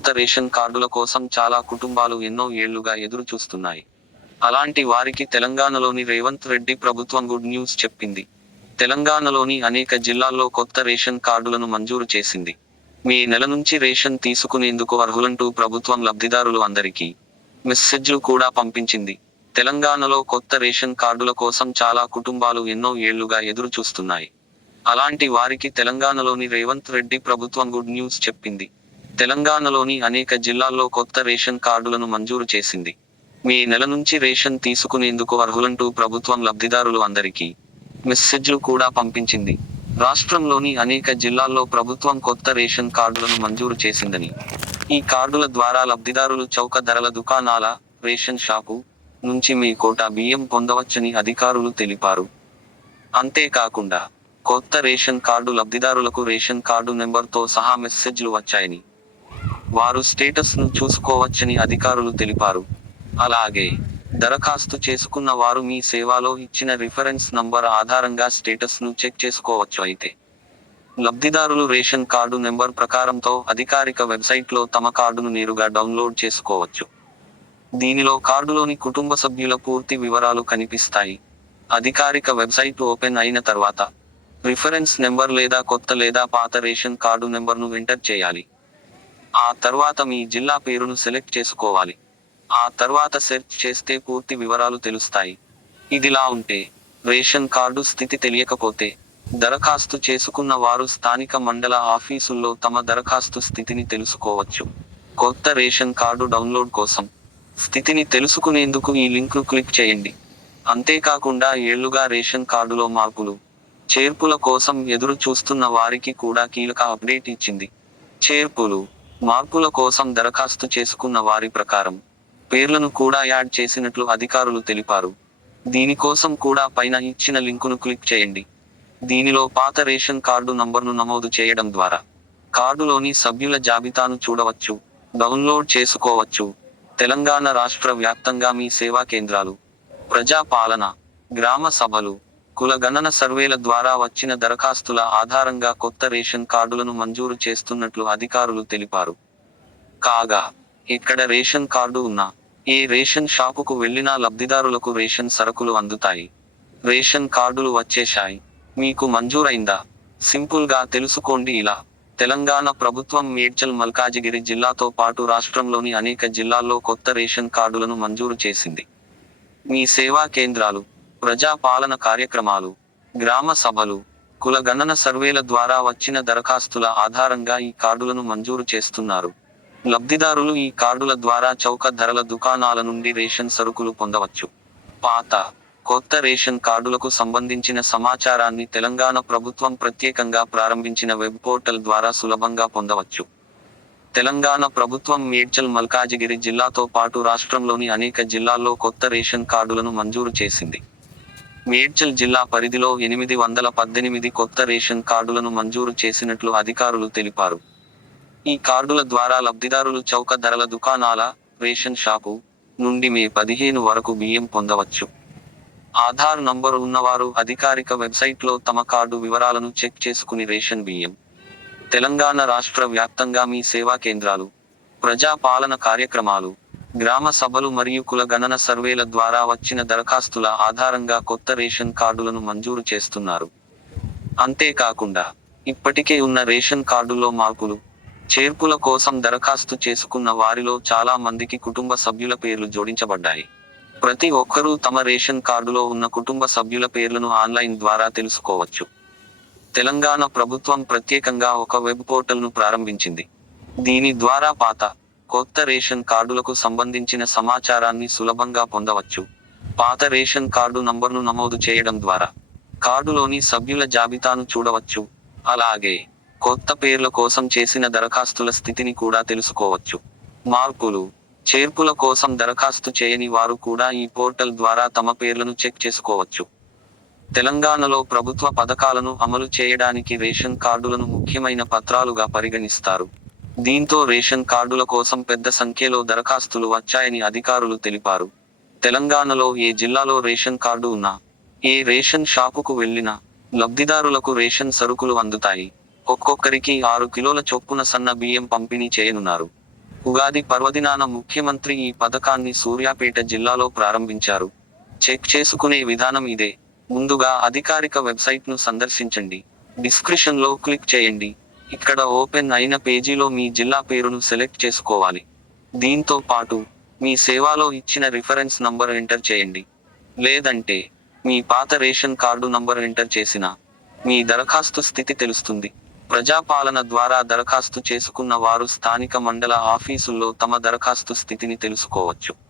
కొత్త రేషన్ కార్డుల కోసం చాలా కుటుంబాలు ఎన్నో ఏళ్లుగా ఎదురు చూస్తున్నాయి. అలాంటి వారికి తెలంగాణలోని రేవంత్ రెడ్డి ప్రభుత్వం గుడ్ న్యూస్ చెప్పింది. తెలంగాణలోని అనేక జిల్లాల్లో కొత్త రేషన్ కార్డులను మంజూరు చేసింది. మే నెల నుంచి రేషన్ తీసుకునేందుకు అర్హులంటూ ప్రభుత్వం లబ్ధిదారులు అందరికీ మెసేజ్లు కూడా పంపించింది. తెలంగాణలో కొత్త రేషన్ కార్డుల కోసం చాలా కుటుంబాలు ఎన్నో ఏళ్లుగా ఎదురు చూస్తున్నాయి. అలాంటి వారికి తెలంగాణలోని రేవంత్ రెడ్డి ప్రభుత్వం గుడ్ న్యూస్ చెప్పింది. తెలంగాణలోని అనేక జిల్లాల్లో కొత్త రేషన్ కార్డులను మంజూరు చేసింది. మే నెల నుంచి రేషన్ తీసుకునేందుకు అర్హులంటూ ప్రభుత్వం లబ్ధిదారులు అందరికీ మెసేజ్లు కూడా పంపించింది. రాష్ట్రంలోని అనేక జిల్లాల్లో ప్రభుత్వం కొత్త రేషన్ కార్డులను మంజూరు చేసిందని, ఈ కార్డుల ద్వారా లబ్ధిదారులు చౌక ధరల దుకాణాల, రేషన్ షాపు నుంచి మీ కోటా బియ్యం పొందవచ్చని అధికారులు తెలిపారు. అంతేకాకుండా కొత్త రేషన్ కార్డు లబ్ధిదారులకు రేషన్ కార్డు నెంబర్తో సహా మెసేజ్లు వచ్చాయని, వారు స్టేటస్ ను చూసుకోవచ్చని అధికారులు తెలిపారు. అలాగే దరఖాస్తు చేసుకున్న వారు మీ సేవలో ఇచ్చిన రిఫరెన్స్ నంబర్ ఆధారంగా స్టేటస్ ను చెక్ చేసుకోవచ్చు. అయితే లబ్ధిదారులు రేషన్ కార్డు నెంబర్ ప్రకారంతో అధికారిక వెబ్సైట్లో తమ కార్డును నేరుగా డౌన్లోడ్ చేసుకోవచ్చు. దీనిలో కార్డులోని కుటుంబ సభ్యుల పూర్తి వివరాలు కనిపిస్తాయి. అధికారిక వెబ్సైట్ ఓపెన్ అయిన తర్వాత రిఫరెన్స్ నెంబర్ లేదా కొత్త లేదా పాత రేషన్ కార్డు నెంబర్ను ఎంటర్ చేయాలి. ఆ తర్వాత మీ జిల్లా పేరును సెలెక్ట్ చేసుకోవాలి. ఆ తర్వాత సెర్చ్ చేస్తే పూర్తి వివరాలు తెలుస్తాయి. ఇదిలా ఉంటే రేషన్ కార్డు స్థితి తెలియకపోతే దరఖాస్తు చేసుకున్న వారు స్థానిక మండల ఆఫీసుల్లో తమ దరఖాస్తు స్థితిని తెలుసుకోవచ్చు. కొత్త రేషన్ కార్డు డౌన్లోడ్ కోసం స్థితిని తెలుసుకునేందుకు ఈ లింక్ను క్లిక్ చేయండి. అంతేకాకుండా ఏళ్లుగా రేషన్ కార్డులో మార్పులు, చేర్పుల కోసం ఎదురు చూస్తున్న వారికి కూడా కీలక అప్డేట్ ఇచ్చింది. చేర్పులు, మార్పుల కోసం దరఖాస్తు చేసుకున్న వారి ప్రకారం పేర్లను కూడా యాడ్ చేసినట్లు అధికారులు తెలిపారు. దీనికోసం కూడా పైన ఇచ్చిన లింకును క్లిక్ చేయండి. దీనిలో పాత రేషన్ కార్డు నంబర్ను నమోదు చేయడం ద్వారా కార్డులోని సభ్యుల జాబితాను చూడవచ్చు, డౌన్లోడ్ చేసుకోవచ్చు. తెలంగాణ రాష్ట్ర వ్యాప్తంగా మీ సేవా కేంద్రాలు, ప్రజా పాలన, గ్రామ సభలు, కుల గణన సర్వేల ద్వారా వచ్చిన దరఖాస్తుల ఆధారంగా కొత్త రేషన్ కార్డులను మంజూరు చేస్తున్నట్లు అధికారులు తెలిపారు. కాగా ఎక్కడ రేషన్ కార్డు ఉన్నా, ఏ రేషన్ షాపుకు వెళ్లినా లబ్ధిదారులకు రేషన్ సరుకులు అందుతాయి. రేషన్ కార్డులు వచ్చేశాయి, మీకు మంజూరైందా? సింపుల్ గా తెలుసుకోండి ఇలా. తెలంగాణ ప్రభుత్వం మేడ్చల్ మల్కాజిగిరి జిల్లాతో పాటు రాష్ట్రంలోని అనేక జిల్లాల్లో కొత్త రేషన్ కార్డులను మంజూరు చేసింది. మీ సేవా కేంద్రాలు, ప్రజా పాలన కార్యక్రమాలు, గ్రామ సభలు, కుల గణన సర్వేల ద్వారా వచ్చిన దరఖాస్తుల ఆధారంగా ఈ కార్డులను మంజూరు చేస్తున్నారు. లబ్ధిదారులు ఈ కార్డుల ద్వారా చౌక ధరల దుకాణాల నుండి రేషన్ సరుకులు పొందవచ్చు. పాత, కొత్త రేషన్ కార్డులకు సంబంధించిన సమాచారాన్ని తెలంగాణ ప్రభుత్వం ప్రత్యేకంగా ప్రారంభించిన వెబ్ పోర్టల్ ద్వారా సులభంగా పొందవచ్చు. తెలంగాణ ప్రభుత్వం మేడ్చల్ మల్కాజిగిరి జిల్లాతో పాటు రాష్ట్రంలోని అనేక జిల్లాల్లో కొత్త రేషన్ కార్డులను మంజూరు చేసింది. మేడ్చల్ జిల్లా పరిధిలో 818 కొత్త రేషన్ కార్డులను మంజూరు చేసినట్లు అధికారులు తెలిపారు. ఈ కార్డుల ద్వారా లబ్ధిదారులు చౌక ధరల దుకాణాల, రేషన్ షాపు నుండి మే 15 వరకు బియ్యం పొందవచ్చు. ఆధార్ నంబరు ఉన్నవారు అధికారిక వెబ్సైట్లో తమ కార్డు వివరాలను చెక్ చేసుకుని రేషన్ బియ్యం. తెలంగాణ రాష్ట్ర వ్యాప్తంగా మీ సేవా కేంద్రాలు, ప్రజా పాలన కార్యక్రమాలు, గ్రామ సభలు మరియు కుల గణన సర్వేల ద్వారా వచ్చిన దరఖాస్తుల ఆధారంగా కొత్త రేషన్ కార్డులను మంజూరు చేస్తున్నారు. అంతేకాకుండా ఇప్పటికే ఉన్న రేషన్ కార్డుల్లో మార్పులు, చేర్పుల కోసం దరఖాస్తు చేసుకున్న వారిలో చాలా మందికి కుటుంబ సభ్యుల పేర్లు జోడించబడ్డాయి. ప్రతి ఒక్కరూ తమ రేషన్ కార్డులో ఉన్న కుటుంబ సభ్యుల పేర్లను ఆన్లైన్ ద్వారా తెలుసుకోవచ్చు. తెలంగాణ ప్రభుత్వం ప్రత్యేకంగా ఒక వెబ్ పోర్టల్ను ప్రారంభించింది. దీని ద్వారా పాత, కొత్త రేషన్ కార్డులకు సంబంధించిన సమాచారాన్ని సులభంగా పొందవచ్చు. పాత రేషన్ కార్డు నంబర్ను నమోదు చేయడం ద్వారా కార్డులోని సభ్యుల జాబితాను చూడవచ్చు. అలాగే కొత్త పేర్ల కోసం చేసిన దరఖాస్తుల స్థితిని కూడా తెలుసుకోవచ్చు. మార్పులు, చేర్పుల కోసం దరఖాస్తు చేయని వారు కూడా ఈ పోర్టల్ ద్వారా తమ పేర్లను చెక్ చేసుకోవచ్చు. తెలంగాణలో ప్రభుత్వ పథకాలను అమలు చేయడానికి రేషన్ కార్డులను ముఖ్యమైన పత్రాలుగా పరిగణిస్తారు. దీంతో రేషన్ కార్డుల కోసం పెద్ద సంఖ్యలో దరఖాస్తులు వచ్చాయని అధికారులు తెలిపారు. తెలంగాణలో ఏ జిల్లాలో రేషన్ కార్డు ఉన్నా, ఏ రేషన్ షాపుకు వెళ్లినా లబ్ధిదారులకు రేషన్ సరుకులు అందుతాయి. ఒక్కొక్కరికి 6 కిలోల చొప్పున సన్న బియ్యం పంపిణీ చేయనున్నారు. ఉగాది పర్వదినాన ముఖ్యమంత్రి ఈ పథకాన్ని సూర్యాపేట జిల్లాలో ప్రారంభించారు. చెక్ చేసుకునే విధానం ఇదే. ముందుగా అధికారిక వెబ్సైట్ను సందర్శించండి. డిస్క్రిప్షన్లో క్లిక్ చేయండి. ఇక్కడ ఓపెన్ అయిన పేజీలో మీ జిల్లా పేరును సెలెక్ట్ చేసుకోవాలి. దీంతో పాటు మీ సేవాలో ఇచ్చిన రిఫరెన్స్ నంబర్ ఎంటర్ చేయండి. లేదంటే మీ పాత రేషన్ కార్డు నంబర్ ఎంటర్ చేసినా మీ దరఖాస్తు స్థితి తెలుస్తుంది. ప్రజాపాలన ద్వారా దరఖాస్తు చేసుకున్న వారు స్థానిక మండల ఆఫీసుల్లో తమ దరఖాస్తు స్థితిని తెలుసుకోవచ్చు.